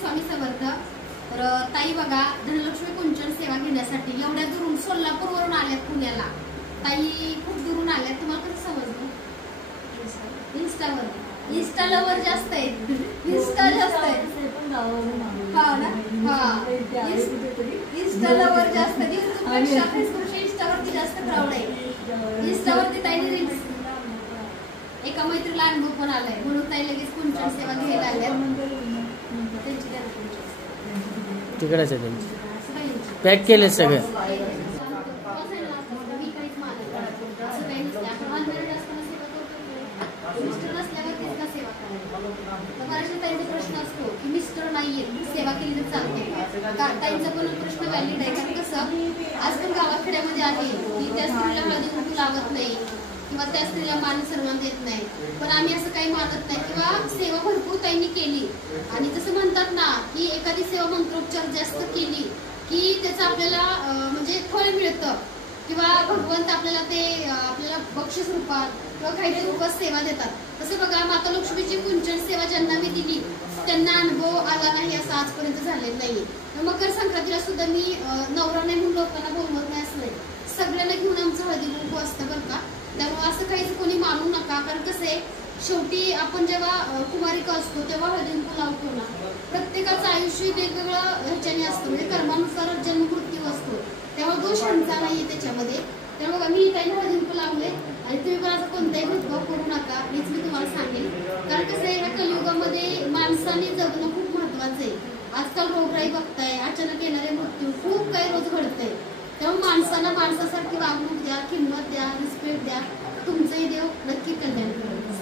स्वामी समर्थ. तर ताई बघा, धनलक्ष्मी कुंचन सेवा घेण्यासाठी एवढ्या दुरून सोलापूरवरून आल्यात पुण्याला. ताई खूप दुरून आल्यात. तुम्हाला कसं समजलं? इंस्टा लवर जास्त आहे. इंस्टा जास्त आहे. हा ना, हा इंस्टा लवर जास्त. युट्यूबपेक्षा फेसबुकच्या इंस्टावरती जास्त क्राऊड आहे. इंस्टावरती ताईने रील्स. एका मैत्रीला अनुभव पण आलाय म्हणून ताई लगेच कुंचन सेवा घ्यायला आल्या. तिकडेच आहे त्यांची. पॅक केले सगळे. प्रश्न असतो की मिस्टर नाहीये, सेवा केली तर चालते का? ताईंचा पण प्रश्न व्हॅलिड आहे. कारण कसं आज पण गावाखेड्यामध्ये आहे की त्या स्त्रीला हळदी कुंकू लावत नाही किंवा त्या स्त्रीला मान सन्मान देत नाही. पण आम्ही असं काही मानत नाही किंवा सेवा भरपूर ताईंनी केली. आणि जसं म्हणतात ना की एखादी सेवा मंत्रोच्चार जास्त केली की त्याचं आपल्याला म्हणजे फळ मिळतं किंवा भगवंत आपल्याला ते आपल्याला बक्षीस रूपात किंवा काहीतरी रूपात सेवा देतात. तसं बघा, माता लक्ष्मीची कुंचन सेवा ज्यांना मी दिली त्यांना अनुभव आला नाही असं आजपर्यंत झालेलं नाही. मकर संक्रांतीला सुद्धा मी नवरा नाही म्हणून लोकांना बोलवत नाही असं नाही. सगळ्यांना घेऊन आमचं हळदी कुंकू असतं बरं का. त्यामुळे असं काहीच कोणी मानू नका. कारण कसं आहे, शेवटी आपण जेव्हा कुमारिका असतो तेव्हा हळदी कुंकू लावतो ना, प्रत्येकाचं आयुष्य वेगवेगळं ह्याच्याने असतं. म्हणजे कर्मानुसारच जन्म मृत्यू असतो. त्यामुळे दोष ह्यांचा नाहीये त्याच्यामध्ये. त्यामुळे मी काही हळदी कुंकू लावले आणि तुम्ही पण असं कोणताही भेदभाव करू नका हेच मी तुम्हाला सांगेन. कारण कसं आहे, ह्या कलियुगामध्ये माणसाने जगणं खूप महत्वाचं आहे. आजकाल रोगराई बघताय, अचानक येणारे मृत्यू, खूप काही रोज घडतंय. त्यामुळे माणसांना माणसासारखी वागणूक द्या, किंमत द्या, रिस्पेक्ट द्या. तुमचंही देव नक्की कल्याण करेल.